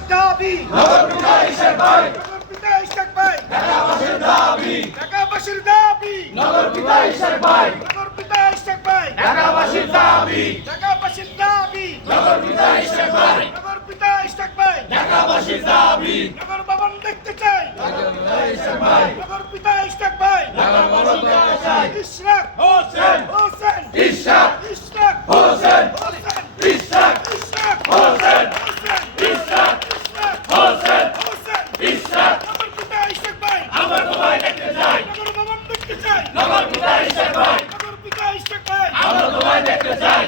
ঢাকাবাসীর দাবি নগর পিতা ইশাক ভাই নগর পিতা ইশাক ভাই ঢাকাবাসীর দাবি ঢাকাবাসীর দাবি নগর পিতা ইশাক ভাই নগর পিতা ইশাক ভাই ঢাকাবাসীর দাবি ঢাকাবাসীর দাবি নগর পিতা ইশাক ভাই নগর পিতা ইশাক ভাই ঢাকাবাসীর দাবি নগর ভবন দেখতে চাই নগর পিতা ইশাক ভাই নগর পিতা ইশাক ভাই নগর ভবন দেখতে চাই ইশরাক হোসেন হোসেন ইশরাক ইশরাক হোসেন হোসেন ইশরাক ইশরাক হোসেন হোসেন ইশরাক ইশরাক হোসেন হোসেন ইশরাক নগর পিতা ইশাক ভাই আমরা তোমায় দেখতে চাই নগর ভবন দেখতে চাই নগর পিতা ইশাক ভাই নগর পিতা ইশাক ভাই আমরা তোমায় দেখতে চাই